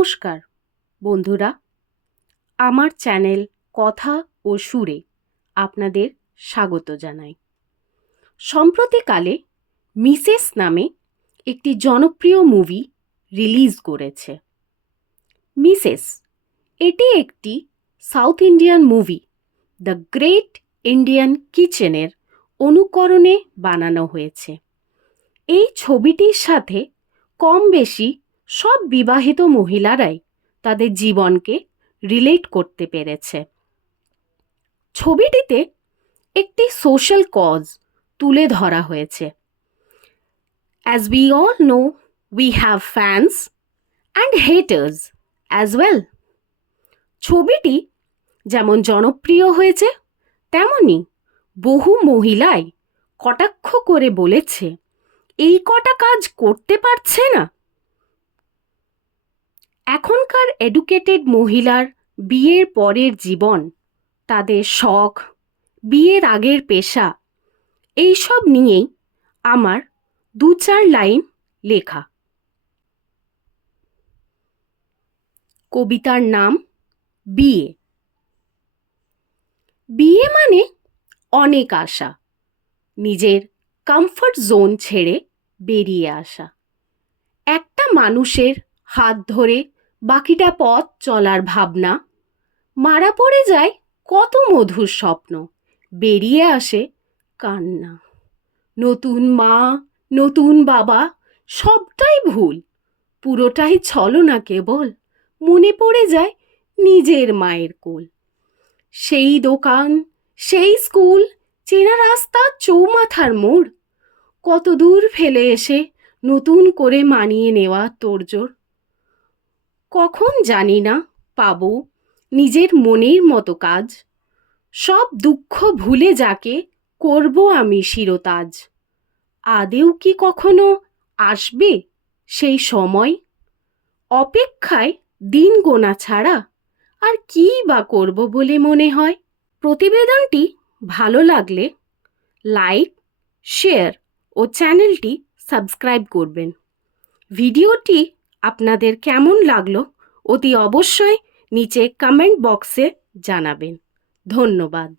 নমস্কার বন্ধুরা, আমার চ্যানেল কথা ও সুরে আপনাদের স্বাগত জানাই। সম্প্রতিকালে মিসেস নামে একটি জনপ্রিয় মুভি রিলিজ করেছে। মিসেস এটি একটি south Indian movie the great Indian কিচেনের অনুকরণে বানানো হয়েছে। এই ছবিটির সাথে কম বেশি সব বিবাহিত মহিলারাই তাদের জীবনকে রিলেট করতে পেরেছে। ছবিটিতে একটি সোশ্যাল কজ তুলে ধরা হয়েছে। As we all know, we have fans and haters as well. ছবিটি যেমন জনপ্রিয় হয়েছে, তেমনি বহু মহিলাই কটাক্ষ করে বলেছে এই কটা কাজ করতে পারছে না। এখনকার এডুকেটেড মহিলার বিয়ের পরের জীবন, তাদের শখ, বিয়ের আগের পেশা, এইসব নিয়েই আমার 2-4 লাইন লেখা। কবিতার নাম বিয়ে। বিয়ে মানে অনেক আশা, নিজের কমফর্ট জোন ছেড়ে বেরিয়ে আসা, একটা মানুষের হাত ধরে বাকিটা পথ চলার ভাবনা, মারা পড়ে যায় কত মধুর স্বপ্ন, বেরিয়ে আসে কান্না। নতুন মা, নতুন বাবা, সবটাই ভুল, পুরোটাই ছলনা কেবল, মনে পড়ে যায় নিজের মায়ের কোল। সেই দোকান, সেই স্কুল, চেনা রাস্তা, চৌমাথার মোড়, কত দূর ফেলে এসে নতুন করে মানিয়ে নেওয়া তোড়জোড়। কখন জানি না পাবো নিজের মনের মতো কাজ, সব দুঃখ ভুলে যাকে করব আমি শিরোতাজ। আদেও কি কখনো আসবে সেই সময়? অপেক্ষায় দিন গোনা ছাড়া আর কি বা করব বলে মনে হয়। প্রতিবেদনটি ভালো লাগলে লাইক, শেয়ার ও চ্যানেলটি সাবস্ক্রাইব করবেন। ভিডিওটি আপনাদের কেমন লাগলো অতি অবশ্যই নিচে কমেন্ট বক্সে জানাবেন। ধন্যবাদ।